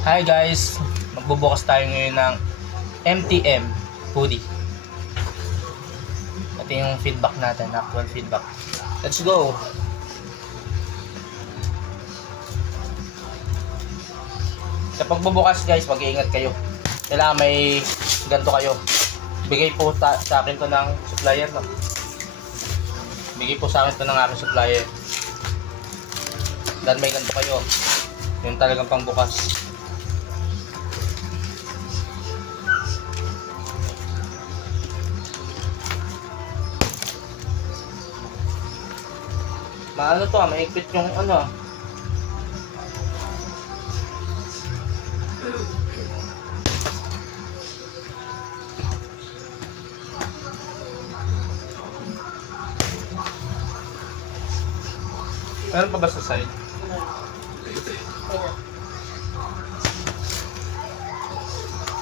Hi guys, magbubukas tayo ngayon ng MTM hoodie. Ito yung feedback natin, actual feedback. Let's go! Sa pagbubukas guys, mag-iingat kayo. Kailangan may ganito kayo. Bigay po sa akin to ng supplier. No? Bigay po sa akin to ng aking supplier. Dahil may ganito kayo. Yung talagang pangbukas. Maano to, maikpit yung ano. Meron pa ba sa side?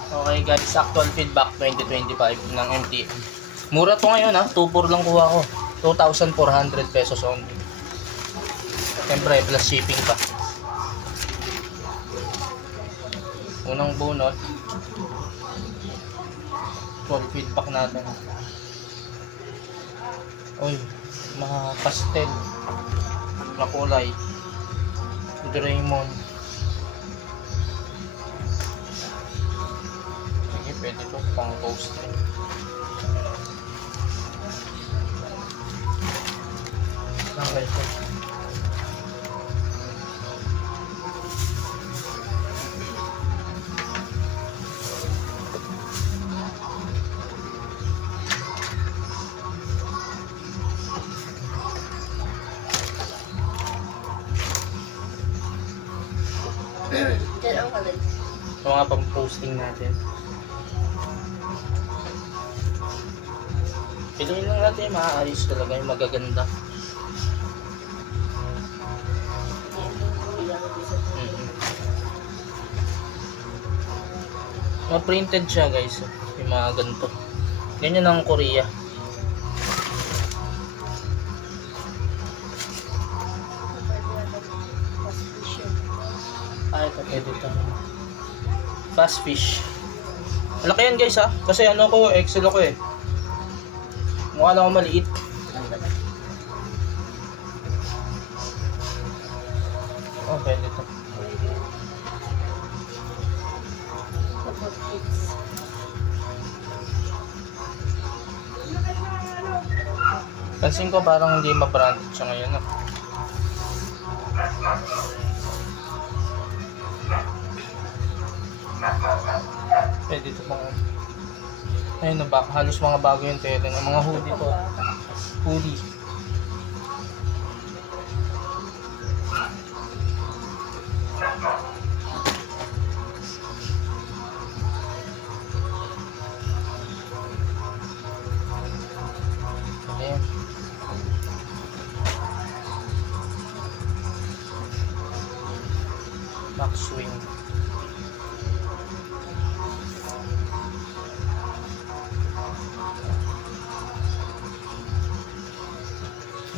Okay guys, actual feedback 2025 ng MTM. Mura to ngayon ha, 2.4 lang kuha ko. 2,400 pesos only. Siyempre, plus shipping pa. Unang bunot. Actual feedback natin. Uy, mga pastel na kulay. Doraemon. Sige, pwede to pang poster. Tanggal ko. Ito nga pang posting natin. Piliin lang natin yung maayos talaga, yung magaganda. Printed siya guys, yung mga ganito. Ganyan ang Korea. Ay, ito dito. Fast fish. Malaki yan guys ha. Kasi ano ko, Excel ako eh. Mukha lang ako maliit. Oh, pwede ito. Pansin ko parang hindi ma-branded siya ngayon ha. Pwede ito mga ayun na ba, halos mga bago yung tela ng mga hoodie to. Hoodie. Ayan. Max Swing.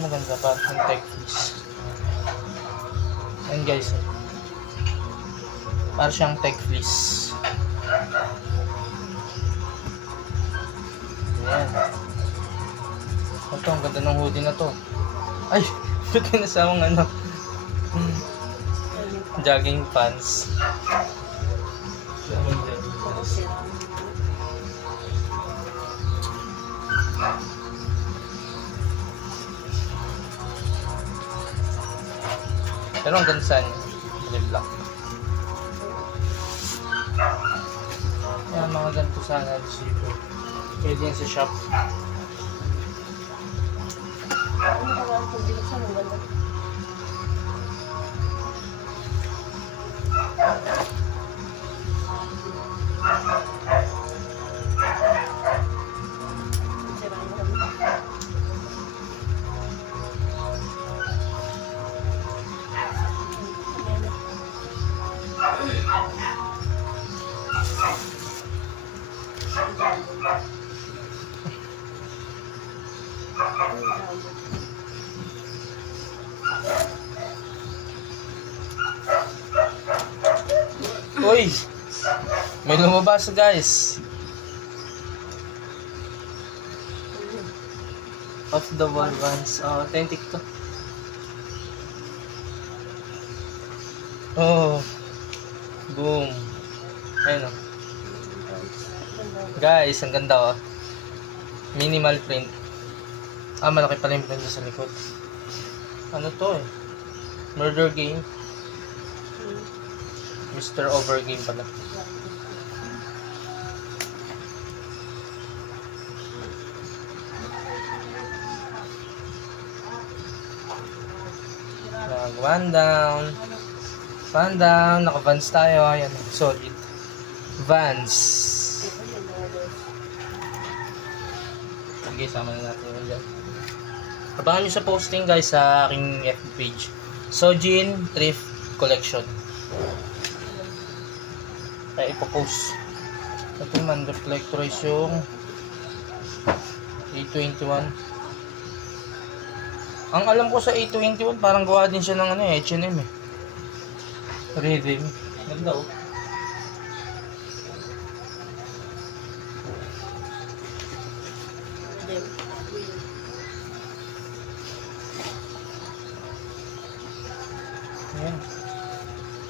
Maganda pa yung tech fleece. Ayan guys, para siyang tech fleece. Ayan. Ito, ang ganda ng hoodie na to. Ay, ba't pinasamang ano? Jogging pants. Pero ang ganda saan yung black. Yan, mga ganito sana dito. Pwede yan sa shop. Uy! May lumabas guys. Off the wall ones. Authentic to. Oh. Boom. Ayun o. Guys, ang ganda oh. Minimal print. Malaki pala yung print sa likod. Ano to eh? Murder game. Mr. Overgame pala. One down. One down. Naka-Vans tayo. Ayan. Solid. Vans. Sige, sama na natin yun dyan. Abangan nyo sa posting guys sa aking FB page. Sojin Thrift Collection. Kaya ipopost. Ito man, reflectorize yung A21. Ang alam ko sa A21, parang gawa din siya ng H&M eh. Rhythm. Ganda oh. Ayan.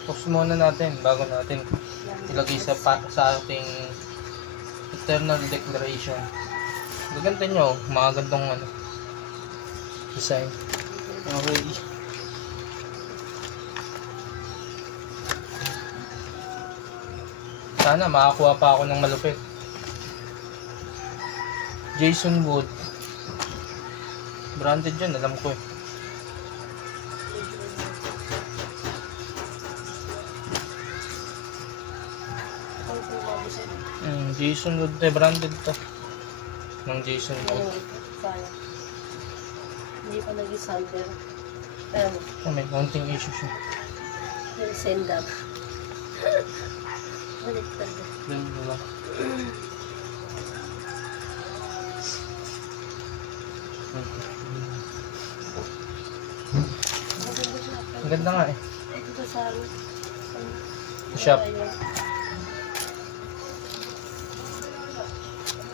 Post muna natin bago natin ilagay sa ating eternal declaration. Gaganda nyo, mga gandong design. Okay. Sana makakuha pa ako ng malupit. Jason Wood. Branded yun, alam ko eh. Jason Wood eh, branded to. Ng Jason Wood. Hindi pa nag-sample. May konting issue siya. Yung send up. Baliktad. Ganun diba? Ang ganda nga eh. Ito sa shop.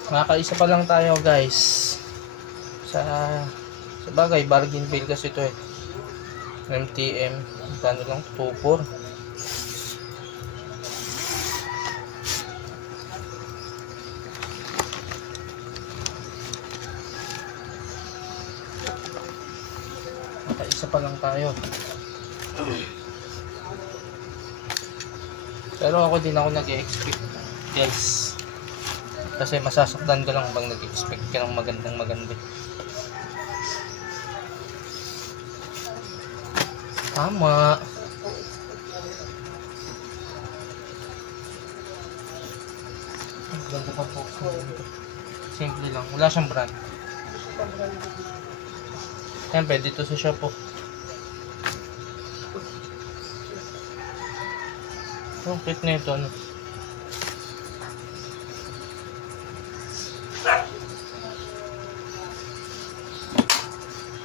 Makakaisa pa lang tayo guys. Sa bagay, bargain bill kasi ito eh. MTM. Kano lang? 2.4. Isa pa lang tayo. Pero ako din ako nag-expect guys. Kasi masasaktan ka lang pag nag-expect ka ng magandang maganda. Tama. Ganda pa po. Simple lang. Wala siyang brand. Siyempre, dito sa shop po. Ang cute na ito. Ano?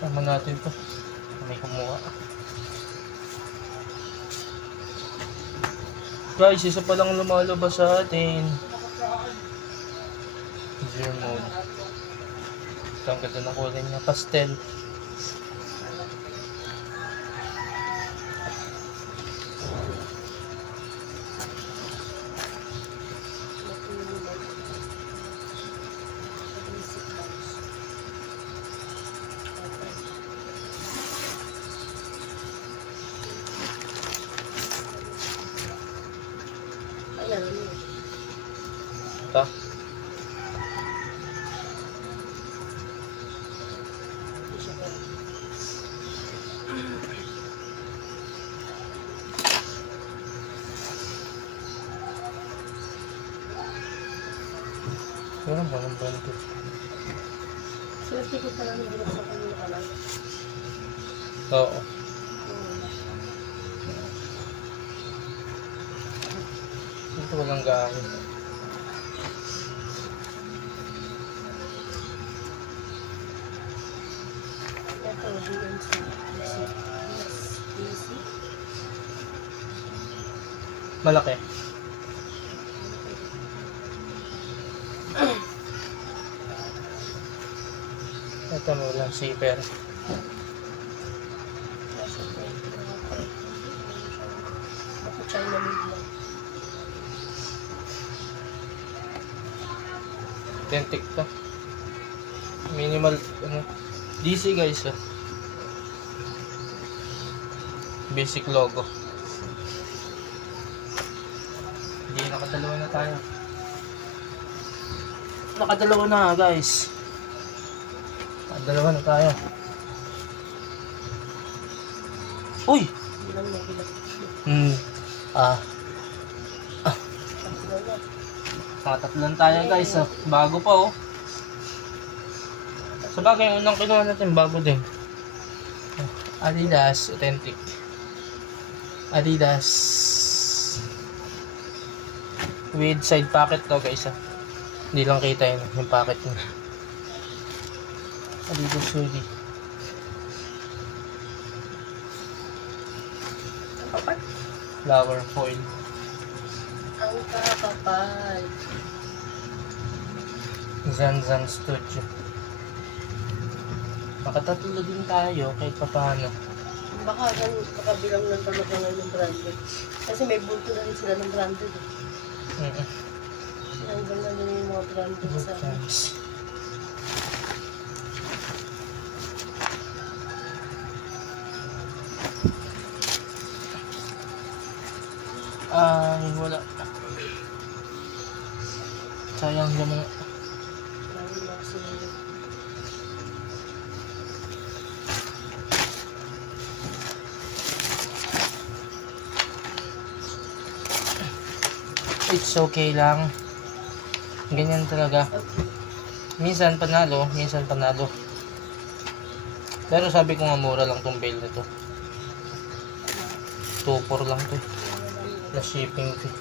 Sama natin ito. May kumuha. Guys, isa pa lang lumalabas sa atin. Zero mode. Ito ang ganda ng kulay niya. Pastel. Ayan. Ito. Meron ba ng brand ito? Swerte ko pala nung binuksan ko yung alam. Oo. Ito walang gamit. Ito, DNC. DC. Malaki. Ito mo lang, zipper. Ako China made lang. Authentic to. Minimal, DC guys, oh. Basic logo. Hindi, nakadalawa na tayo. Nakadalawa na guys. Nakadalawa na tayo. Uy! Hindi lang nabilag. Tatlo na. Tatlan tayo guys, oh. Bago pa, oh. Sa bagay, yung unang kinuha natin, bago din. Adidas, authentic. Adidas. With side pocket to guys, ah. Hindi lang kita yun, yung pocket niya. Adidas hoodie. Kapal. Flower foil. Ang kakapal. Zanzan Studio. Makatatlo din tayo kahit pa paano. Baka bilang lang talaga ngayon ng branded. Kasi may bulto na rin sila ng branded. Sinanggal na din yung mga branded sa... Times. Ay, wala. Sayang naman. Marami na kasi yun. It's okay lang. Ganyan talaga. Minsan panalo, minsan panalo. Pero sabi ko nga mura lang tong bail nito. 2.4 lang to. Plus shipping fee.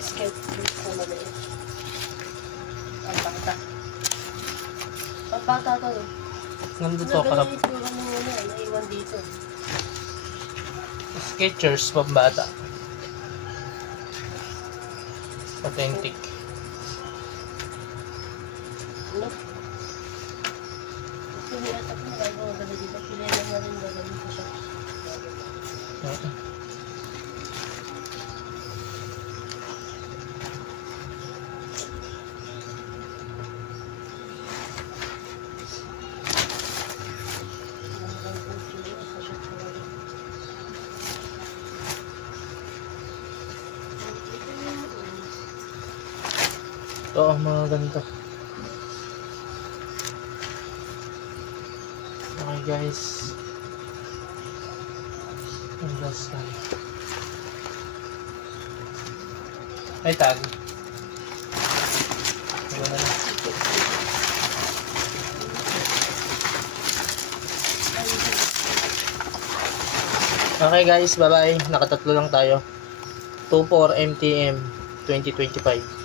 Sketchers na maliit. Ang bata. Ang bata to. Nandito to, karap. Nagaling itsura mo muna. Naiwan dito. Skechers, pambata. Authentic. Ano? Pili at ako nagagawa ganda dito. Pili lang na rin gagawin ko siya. Ito ang mga ganito. Okay guys. Ang last time. Ay tag. Iba na lang. Okay guys, bye bye. Nakatatlo lang tayo. 24 MTM 2025.